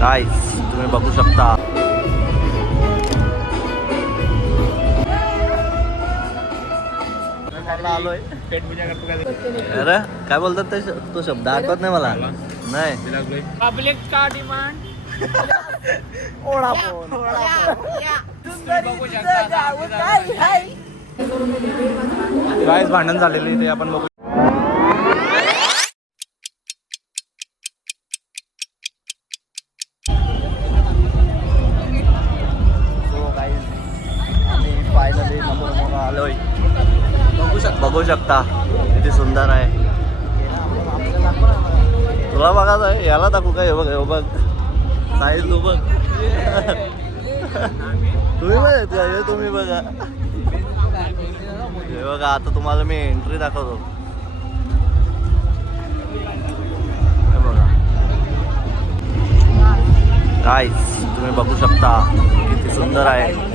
गाईस तुम्ही बघू शकता. आलोय. अरे काय बोलतात ते तो शब्द आठवत नाही मला. नाही पब्लिक का डिमांड गाईस भांडण झालेली ते आपण बघू. सो गाईस आम्ही फायनली नमोनमोला आलोय. बघू शकता किती सुंदर आहे. तुला बघायचं आहे याला दाखवू काय? बघ हे बघ साहिल तू बघ. तुम्ही बघा हे तुम्ही बघा हे बघा. आता तुम्हाला मी एंट्री दाखवतो. हे बघा गाईस तुम्ही बघू शकता किती सुंदर आहे.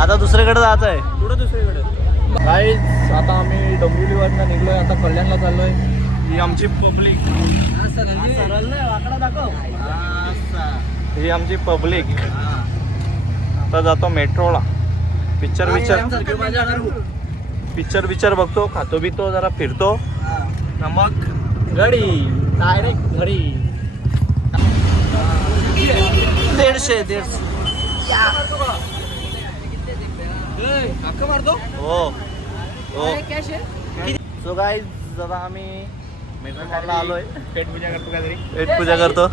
आता दुसरीकडे जायचं आहे. पुढं दुसरीकडे गाईज आता आम्ही डोंबिवलीवरनं निघलोय, आता कल्याणला चाललोय. ही आमची पब्लिक, ही आमची पब्लिक. आता जातो मेट्रोला. पिक्चर बघतो, खातो बितो, जरा फिरतो, मग घडी डायरेक्ट घरी. 150 मारतो. हो हो. सो गाईज जरा आम्ही मेट्रो मॉलला आलोय. पेट पूजा करतो काहीतरी. पेट पूजा करतो.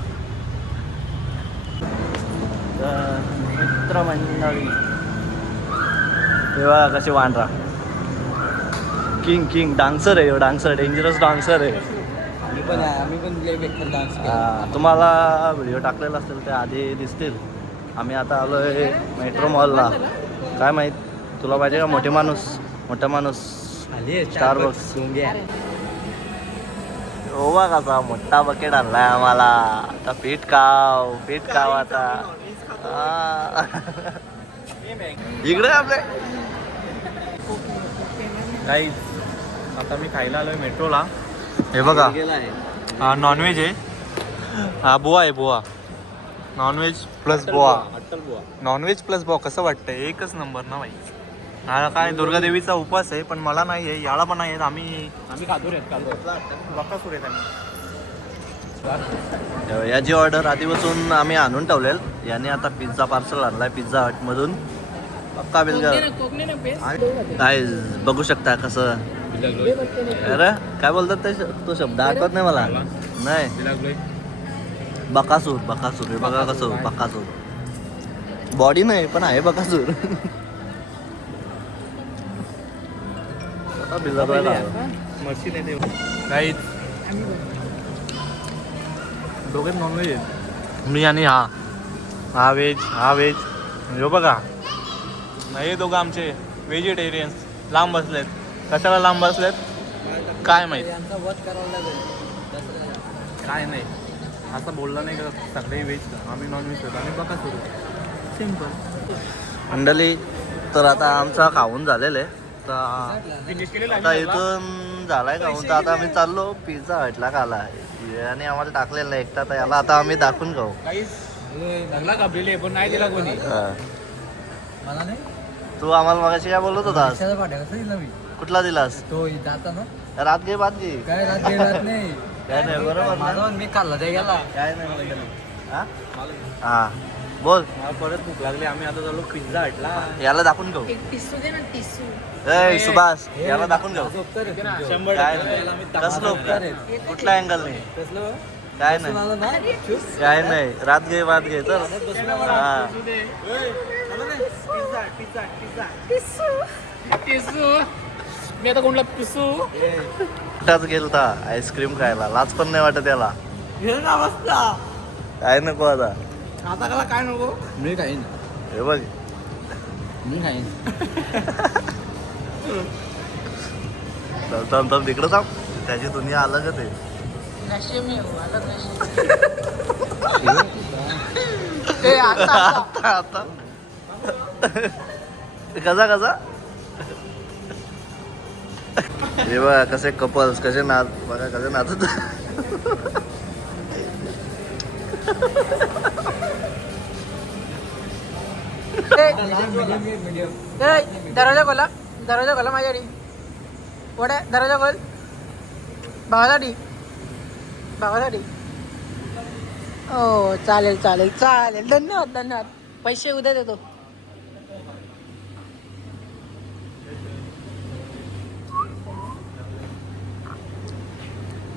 मित्रमंडळी तेव्हा कशी वांढरा किंग डान्सर आहे. डान्सर डेंजरस डान्सर आहे. आम्ही पण डान्स. तुम्हाला व्हिडिओ टाकलेला असेल ते आधी दिसतील. आम्ही आता आलोय मेट्रो मॉलला. काय माहित तुला पाहिजे का मोठा माणूस स्टारबक्स. हो बा कसा मोठा बकेट आणलाय आम्हाला. आता पीठ खाव आता. इकडे आपले गाईज आता मी खायला आलोय मेट्रोला. हे बघा हा नॉनव्हेज आहे. हा बुवा आहे बुवा. नॉनव्हेज प्लस बुवा. नॉनव्हेज प्लस बुवा कसं वाटतंय? एकच नंबर ना भाई. हा काय दुर्गादेवीचा उपवास आहे, पण मला नाही आहे, याला पण नाही आहेत. आम्ही खातो बकासूर आहेत आम्ही. याची ऑर्डर आधीपासून आम्ही आणून ठेवलेल. याने आता पिझ्झा पार्सल आणलाय पिझ्झा हट मधून. पक्का बिलगर काय बघू शकता कसं. अरे काय बोलतात ते, तो शब्द आठवत नाही मला. नाही बकासूर हे बघा कसं बकासूर. बॉडी नाही पण आहे बकासूर. दोघे नॉनव्हेज आहेत. मी आणि हा व्हेज. हो बघा हे दोघं आमचे व्हेजिटेरियन्स लांब बसलेत. कशाला लांब बसलेत काय माहित. काय नाही असं बोललं नाही का सगळे व्हेज आम्ही नॉनव्हेज होतो आणि बघा सुरू सिम्पल. मंडळी तर आता आमचा खाऊन झालेलं आहे. आता इथून झालाय खाऊन तर आता आम्ही चाललो पिझ्झा हटला खाला. आणि आम्हाला टाकलेला एकटा तर याला आता आम्ही दाखवून खाऊ. पण नाही दिला कोणी. तू आम्हाला मगाशी काय बोलत होतास? कुठला दिलास? तो जाता ना रात घे काय रात नाही काय नाही बरोबर. मी खाल्ला ते गेला काय नाही. हा बोल. मला परत भूक लागली. आम्ही आता चाललो पिझ्झा हटला. याला दाखवून घेऊ. ए सुभाष याला दाखवून घेऊ. 100 कसलं कुठल्या अँगल नाही काय नाही. रात घे चल. हा मी आता कोणला पिसू कुठाच गेलता आईस्क्रीम खायला. लाज पण नाही वाटत त्याला. काय नको आता काय नको. मी खाईन हे बघ. मी खाईन. चल तिकडं थांब. त्याची दुनिया अलगच आहे. आता कसा हे बघा कसे कपल्स कसे नाच बघा कसे नाचत. दरवाजा खोला माझ्यासाठी. वड्या दरवाजा खोल भावासाठी. हो चालेल. धन्यवाद. पैसे उद्या देतो.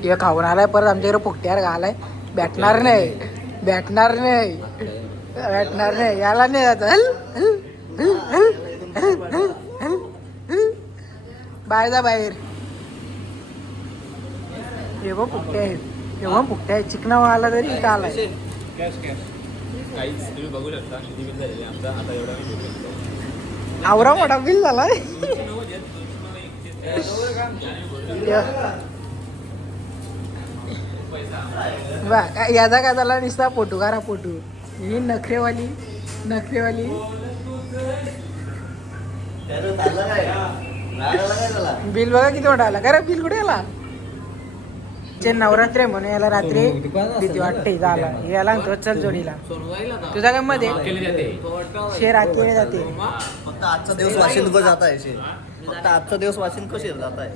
हे खाऊन आलाय परत आमच्याकडे पोट्यावर घालाय. भेटणार नाही याला नाही जात. बाहेर जा बाहेर. एवढं फुकटे आहे चिकना आला तरी इथं आलाय. बघू शकता आवरा मोठा बिल झालाय. याचा काय झाला नुसता फोटो काढा. ही नखरेवाली बिल बघा किती मोठा आला. खरं बिल कुठे आला? जे नवरात्र आहे म्हणून याला रात्री भीती वाटते झाला याला तो चल जोडीला. तुझा काय मध्ये शेर आखिळे जाते. फक्त आजचा दिवस वाशिन को जात आहे शेर. फक्त आजचा दिवस वाशिन को शेर जात आहे.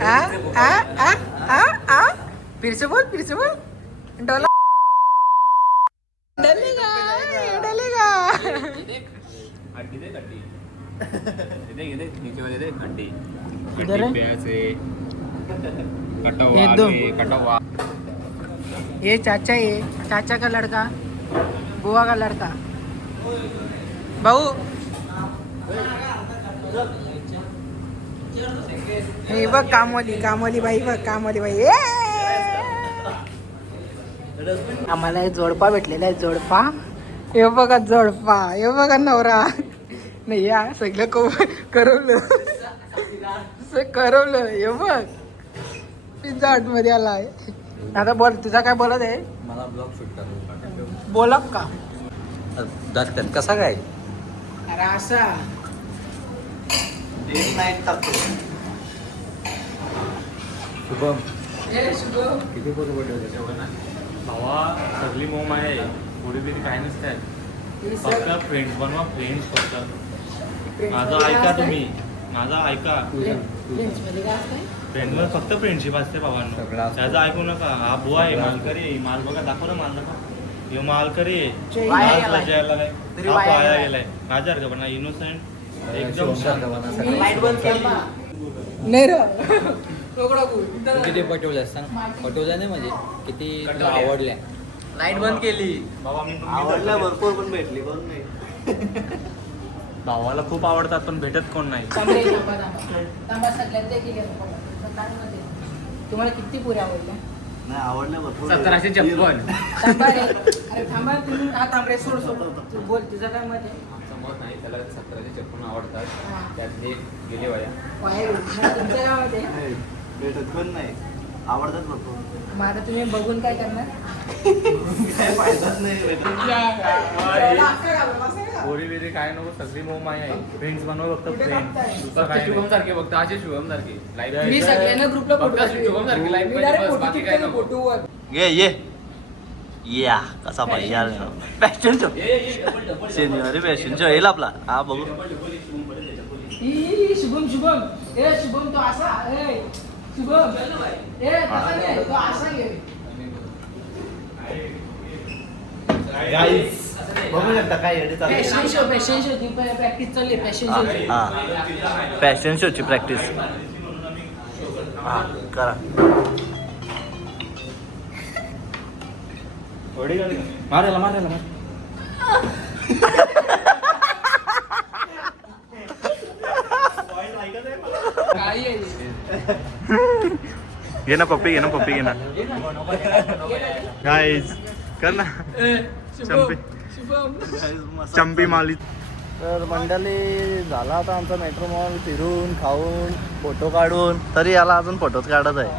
आ आ आ आ आ फिर से बोल डोला डलेगा इधर है? ये चाचा का लड़का बुआ का लड़का भाऊ. हे बघ कामवाली बाई बघ कामवाली बाई. आम्हाला जोडपा भेटलेला आहे जोडपा. हे बघा जोडपा हे बघा नवरा नाही या सगळं करवलं हे बघ पिझ्झा हट मध्ये आलाय. आता बोल तुझा काय बोलत आहे? मला ब्लॉग शूट करू बोलक का दत्तन कसा काय अरे असा एक नाईट टाकतो. शुभम किती फोटो पाठवले? भावा सगळी मोम आहे थोडी बिरी काय नसतात. फक्त फ्रेंड्स बनवा फ्रेंड्स फक्त. माझं ऐका तुम्ही माझा ऐका. फ्रेंड फक्त फ्रेंडशिप असते भावांनो. त्याचं ऐकू नका. हा बुवा आहे मालकरी आहे. माल बघा दाखव ना माल नका. हे मालकरी आहे. जायला काय हा पाया गेलाय माझ्यासारखं पण इनोसेंट एकदम नाही रे. किती पटवल्या सांग? पटवल्या नाही म्हणजे किती तुला आवडल्या? लाईट बंद केली बाबा मी आवडल्या भरपूर पण भेटली कोण नाही. भावाला खूप आवडतात पण भेटत कोण नाही. तुम्हाला किती पुऱ्या आवडल्या? नाही आवडल्या भरपूर. 1756. थांबा रे. अरे थांबा तुम्ही. हा थांब रे सोड तू बोल तुझं काय मत आहे? आमचं मत नाही त्याला 1756 आवडतात. त्यातले गेले वया तुमचं काय मत आहे? नाही, भेटत पण नाही. आवडतात भरपूर. मग आता तुम्ही बघून काय करणार? काय फायदाच नाही भेटत. गोरी बिरी काय नको सगळी मोम आहे. फ्रेंड्स बनवा फक्त फ्रेंड्स. दुसरं काय शुभम नाही. सारखे फक्त असे शुभम सारखे मी सगळ्यांना ग्रुपला फोटो फक्त शुभम सारखे लाईफ मध्ये फोटोवर ये या कसा पाहिजे यार फॅशन शो शनिवारी फॅशन शो येईल आपला. हा बघू शुभम ए शुभम तो असा ए शुभम ए तसा नाही तो असा घे. गाईस बघू शकता काय एडी चालू आहे. फॅशन शो ती प्रॅक्टिस चालली फॅशन शो. हा फॅशन शोची प्रॅक्टिस हा करा. मारायला मार घे ना पप्पी घे ना गाईज कर ना चंपी माली. तर मंडळी झाला आता आमचा मेट्रो मॉल फिरून खाऊन फोटो काढून. तरी याला अजून फोटोच काढत आहे.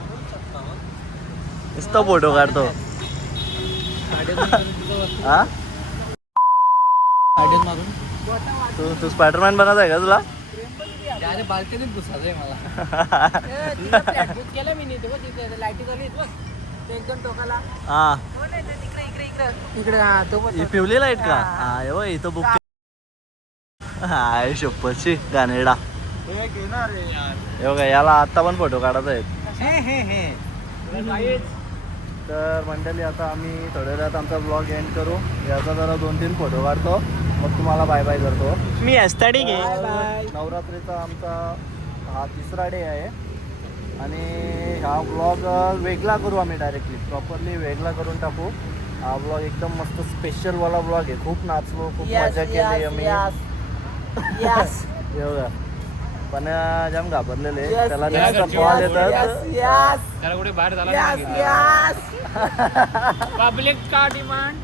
नुसतं फोटो काढतो. हा तू स्पायडरमॅन बनत आहे का तुला? बाल्कनीत घुसायचंय मला. केलं मी तिथे लाईटी चालू आहेत बघ ते एकदम टोकाला. हा इकडे हा तो पण ही पिवली लाईट का? हा हो इथं बुक. हाय शपथची गानेडा. हे याला आता पण फोटो काढत आहेत. तर मंडळी आता आम्ही थोड्या वेळात आमचा ब्लॉग एंड करू. याचा जरा 2-3 फोटो काढतो मग तुम्हाला बाय बाय करतो. मी एस्थेटिक नवरात्रीचा आमचा हा 3रा डे आहे आणि हा ब्लॉग वेगळा करू आम्ही. डायरेक्टली प्रॉपरली वेगळा करून टाकू. हा ब्लॉग एकदम मस्त स्पेशलवाला ब्लॉग आहे. खूप नाचलो खूप मजा केली आम्ही. एवढा पण जाम घाबरलेले. त्याला जास्त बॉल येतात. त्याला कुठे बाहेर झाला पब्लिक का डिमांड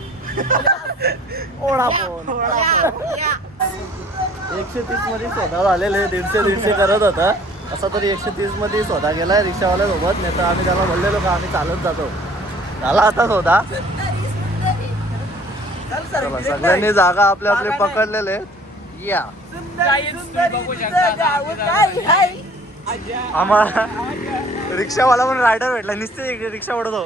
130 मध्ये स्वतः झालेले 150 करत होता. असा तरी 130 मध्ये स्वतः गेलाय रिक्षावाल्यासोबत. नाही तर आम्ही त्याला बोललेलो का आम्ही चालत जातो. झाला आता स्वतः चला, सगळ्यांनी जागा आपले आपले पकडलेले आहेत. या आम्हाला रिक्षावाला पण रायडर भेटला, नुसते रिक्षा ओढतो.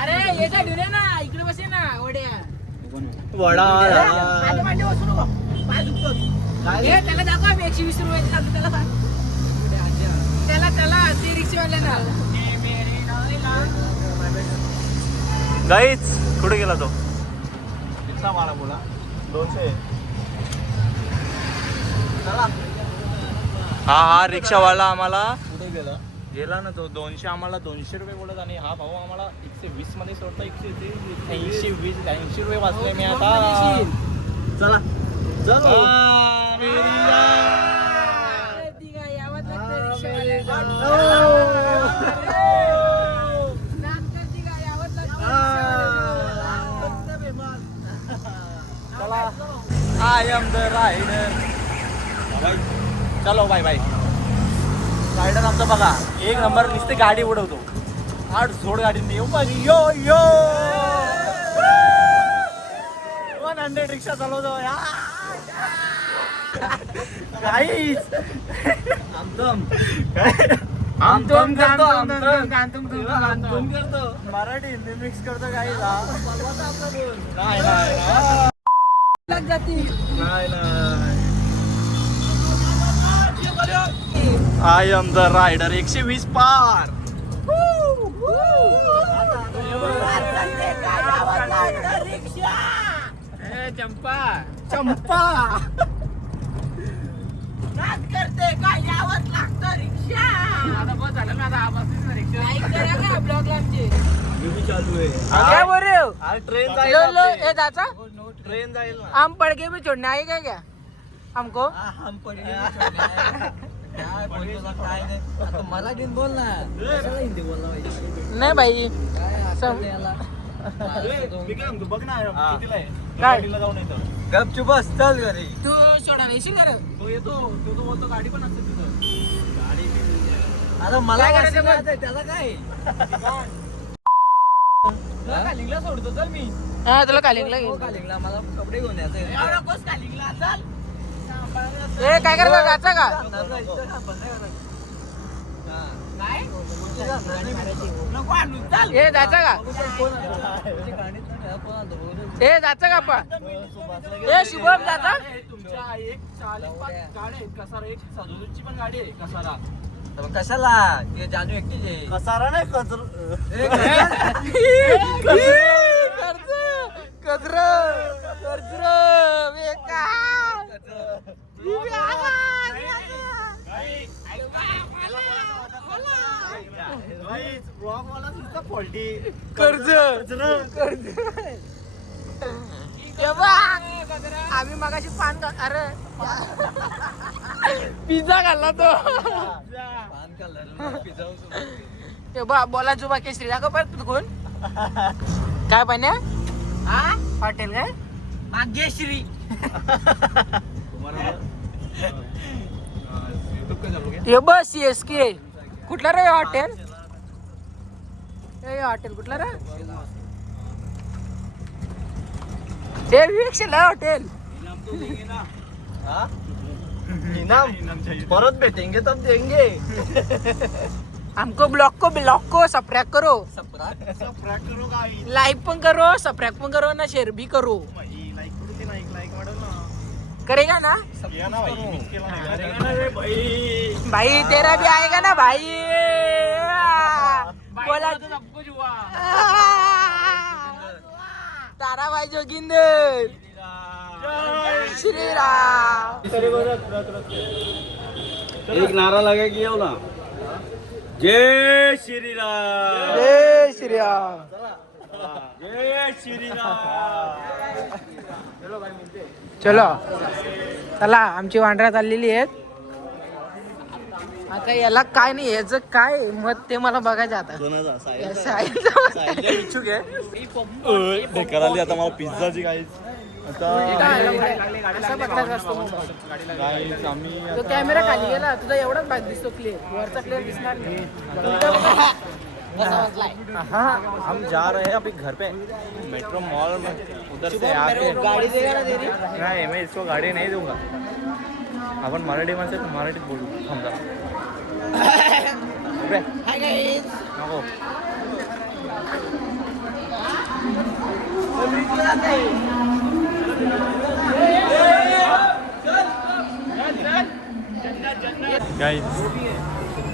अरे येता ढुले ना इकडे बसे ना ओढ्या वडा त्याला दाखवा 120 रुपये त्याला सांग त्याला ते रिक्षावाल्याला गाईच कुठे गेला तो? कितना मारा बोला 200. हा रिक्षावाला आम्हाला कुठे गेला ना तो 200 आम्हाला 200 रुपये बोलत आणि हा भाऊ आम्हाला 120 मध्ये सोडता 180 रुपये वाचले मी आता. चला आय एम द रायडर. चलो बाय बाय. रायडर आमचा बघा एक नंबर नुसते गाडी उडवतो. आठ झोड गाडी येऊ पाहिजे. यो यो 100 रिक्षा चालवतो या गाईच. आमतम करतो मराठी हिंदी मिक्स करतो गाईच. आय एम द रायडर 120 पार. चंपा चंपा करते काय यावंच लागतं रिक्षा. आता बस झालं ना आता रिक्षा लाईक करा का ब्लॉगला आमचे चालू आहे. क्या बोल रहे हो? ट्रेन लो लो ए दादा ट्रेन जाईल ना. हम पढ़ के भी छोड़ना आएगा क्या हमको? हम मराठीत बोल ना, कशाला हिंदी बोलला पाहिजे? नहीं भाई तू बघ ना कितीला आहे काय? गाडीला जाऊन येतो. गपचूप बस, चल घरी. तू सोडा येशील का रे? तो येतो तो बोलतो गाडी पण असते तिथं. गाडी आता मला काय करायचं वाटलं मग? आता त्याला काय कालिंगला सोडतो चल मी. हा तुला कालिंगला हो, घेऊन कालिंगला मला कपडे घेऊन यायचे. ए काय करतो गाचा का? ए जायचं का? ए जायचं का आपण? ए शुभम जाता? तुमच्या एक 40-5 गाडी आहेत. कसारा एक सदोदची पण गाडी आहे कसारा. कशाला ते जानू एकटीच आहे. कसारा नाही आम्ही मगाशी पान अरे पिझ्झा खाल्ला तो. पान खाल्लं, पिझ्झा होतो. ते बोला जुबा केसरी दाखव परत कोण काय पाण्या हॉटेल काय भाग्यश्री हे बस SK कुठला रे हॉटेल? हे हॉटेल कुठला रे? हे विवेकशील हॉटेल. परत भेटेंगे तब देंगे. हमको ब्लॉग को सब्सक्राइब करो. लाइक पण करो, सब्सक्राइब पण करो ना, शेअर भी करो. करेगा ना भाई? तेरा भी आएगा ना भाई? बोला तारा भाई जोगिंदर श्री राम. एक नारा लगा कि येऊ ना. जय श्रीराम. जय श्री राम. जय श्रीराम. चलो चला आमची वांढरा चाललेली आहेत. आता याला काय नाही याचं काय मत ते मला बघायचं आता. इच्छुक आहे ढेकर आली आता मला पिझ्झाची काही आता असा पकडायचा असतो मोबाईल. गाईज आम्ही तो कॅमेरा खाली गेला तुझा एवढाच भाग दिसतो क्लिअर वरचा क्लिअर दिसणार नाही. हाँ हम जा रहे हैं अभी घर पे मेट्रो मॉल में उधर से आके गाडी देगा ना तेरी. नहीं मैं इसको गाड़ी नहीं दूंगा अपन मराठी माणसं आहेत, मराठीत बोलू समजा नको गाईज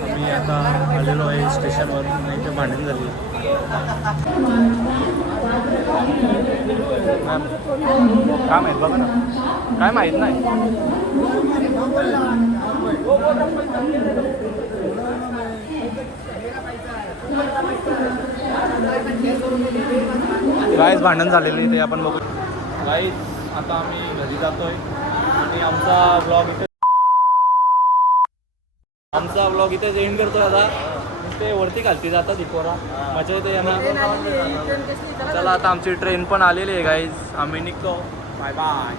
आम्ही आता आलेलो आहे स्टेशनवर इथे भांडण झाली काय माहीत बघा ना काय माहीत नाही गाईज भांडण झालेली ते आपण बघू गाईज आता आम्ही घरी जातोय आणि आमचा ब्लॉग इथेच एंड करतोय आता ते वरती खालती जातात दिपोरा मजा येते यांना चला आता आमची ट्रेन पण आलेली आहे गाईज आम्ही निघतो बाय बाय